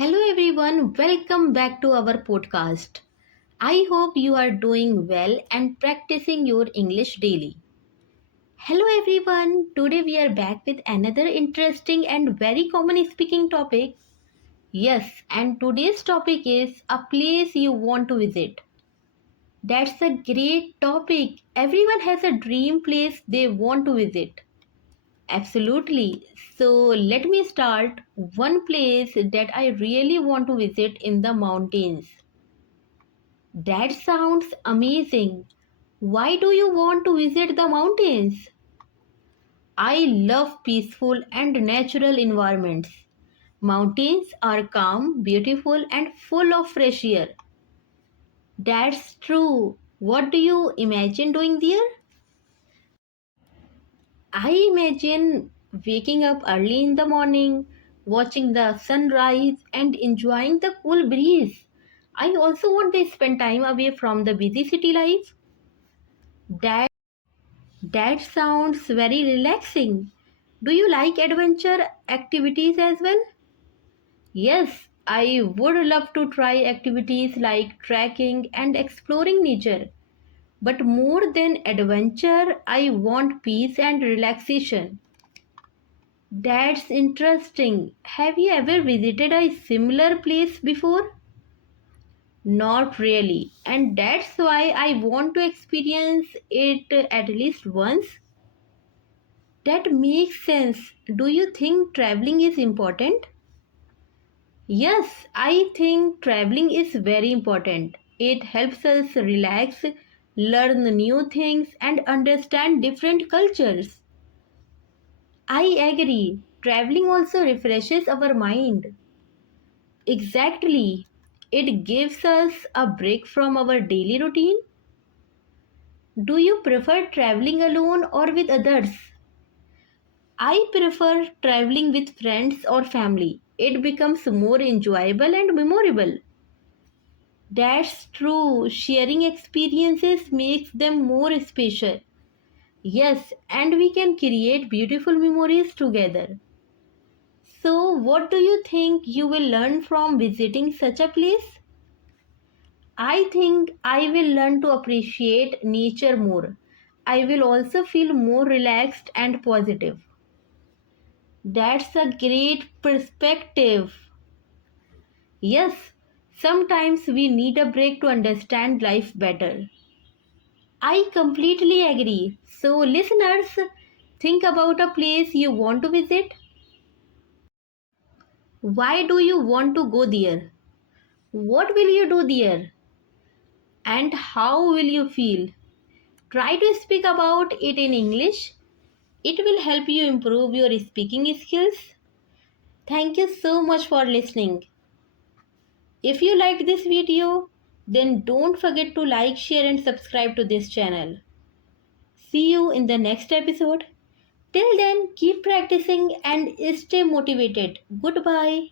Hello everyone, welcome back to our podcast. I hope you are doing well and practicing your English daily. Hello everyone, today we are back with another interesting and very common speaking topic. Yes, and today's topic is a place you want to visit. That's a great topic. Everyone has a dream place they want to visit. Absolutely. So let me start. One place that I really want to visit in the mountains. That sounds amazing. Why do you want to visit the mountains? I love peaceful and natural environments. Mountains are calm, beautiful, and full of fresh air. That's true. What do you imagine doing there? I imagine waking up early in the morning, watching the sunrise, and enjoying the cool breeze. I also want to spend time away from the busy city life. That, that sounds very relaxing. Do you like adventure activities as well? Yes, I would love to try activities like trekking and exploring nature. But more than adventure, I want peace and relaxation. That's interesting. Have you ever visited a similar place before? Not really. And that's why I want to experience it at least once. That makes sense. Do you think traveling is important? Yes, I think traveling is very important. It helps us relax, learn new things, and understand different cultures. I agree. Traveling also refreshes our mind. Exactly. It gives us a break from our daily routine. Do you prefer traveling alone or with others? I prefer traveling with friends or family. It becomes more enjoyable and memorable. That's true. Sharing experiences makes them more special. Yes, and we can create beautiful memories together. So, what do you think you will learn from visiting such a place? I think I will learn to appreciate nature more. I will also feel more relaxed and positive. That's a great perspective. Yes, sometimes we need a break to understand life better. I completely agree. So, listeners, think about a place you want to visit. Why do you want to go there? What will you do there? And how will you feel? Try to speak about it in English. It will help you improve your speaking skills. Thank you so much for listening. If you liked this video, then don't forget to like, share and subscribe to this channel. See you in the next episode. Till then, keep practicing and stay motivated. Goodbye.